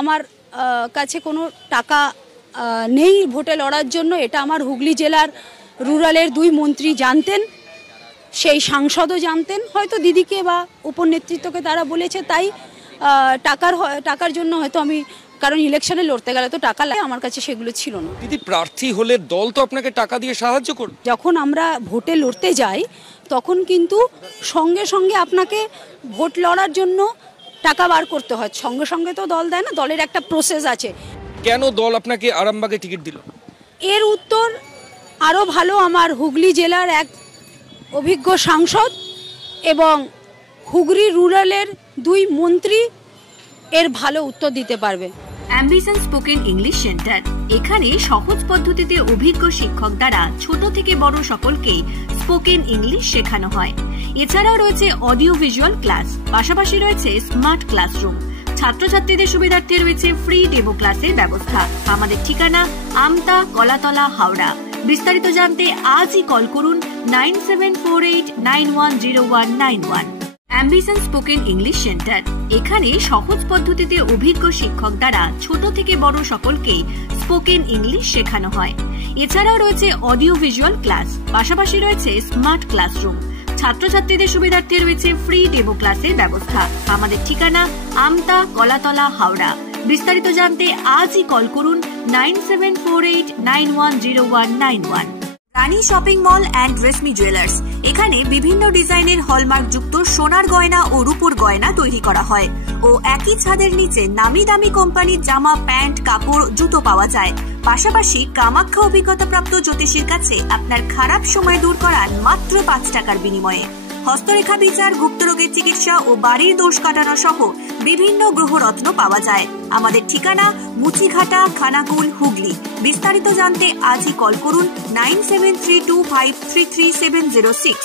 আমার কাছে কোনো টাকা নেই ভোটে লড়ার জন্য। এটা আমার হুগলি জেলার রুরালের দুই মন্ত্রী জানতেন, সেই সাংসদও জানতেন, হয়তো দিদিকে বা উপনেতৃত্বকে তারা বলেছে, তাই টাকার জন্য হয়তো আমি, কারণ ইলেকশনে লড়তে গেলে তো টাকা লাগে, আমার কাছে সেগুলো ছিল না। দিদি, প্রার্থী হলে দল তো আপনাকে টাকা দিয়ে সাহায্য করবে। যখন আমরা ভোটে লড়তে যাই তখন কিন্তু সঙ্গে সঙ্গে আপনাকে ভোট লড়ার জন্য টাকা বার করতে হয়, সঙ্গে সঙ্গে তো দল দেয় না, দলের একটা প্রসেস আছে। কেন দল আপনাকে আরামবাগে টিকিট দিল? এর উত্তর আরও ভালো আমার হুগলি জেলার এক অভিজ্ঞ সাংসদ এবং হুগলি রুরালের দুই মন্ত্রী এর ভালো উত্তর দিতে পারবে। অ্যাম্বিশন স্পোকেন ইংলিশ সেন্টার, এখানে সহজ পদ্ধতিতে অভিজ্ঞ শিক্ষক দ্বারা ছোট থেকে বড় সকলকেই স্পোকেন ইংলিশ শেখানো হয়। এছাড়াও রয়েছে অডিও ভিজুয়াল ক্লাস, পাশাপাশি রয়েছে স্মার্ট ক্লাসরুম। ছাত্রছাত্রীদের সুবিধার্থে রয়েছে ফ্রি ডেমো ক্লাসের ব্যবস্থা। আমাদের ঠিকানা আমতা, কলাতলা, হাওড়া। বিস্তারিত জানতে আজই কল করুন 9748910191। অ্যাম্বিশন স্পোকেন ইংলিশ সেন্টার, এখানে সহজ পদ্ধতিতে অভিজ্ঞ শিক্ষক দ্বারা ছোট থেকে বড় সকলকেই স্পোকেন ইংলিশ শেখানো হয়। এছাড়াও রয়েছে অডিও ভিজুয়াল ক্লাস, পাশাপাশি রয়েছে স্মার্ট ক্লাসরুম। ছাত্রছাত্রীদের সুবিধার্থে রয়েছে ফ্রি ডেমো ক্লাসের ব্যবস্থা। আমাদের ঠিকানা আমতা, কলাতলা, হাওড়া। বিস্তারিত জানতে আজই কল করুন 9748910191। Rani shopping mall and Reshmi jewellers, এখানে বিভিন্ন ডিজাইনের হলমার্ক যুক্ত সোনার গয়না ও রূপোর গয়না তৈরি করা হয় ও একই ছাদের নিচে নামি দামি কোম্পানির জামা, প্যান্ট, কাপড়, জুতো পাওয়া যায়। পাশাপাশি কামাখ্যা অভিজ্ঞতাপ্রাপ্ত জ্যোতিষীর কাছে আপনার খারাপ সময় দূর করান মাত্র 5 টাকার বিনিময়ে। হস্তরেখা বিচার, গুপ্তরোগের চিকিৎসা ও বাড়ির দোষ কাটানো সহ বিভিন্ন গ্রহরত্ন পাওয়া যায়। আমাদের ঠিকানা মুচিঘাটা, খানাকুল, হুগলি। বিস্তারিত জানতে আজই কল করুন 9732533706।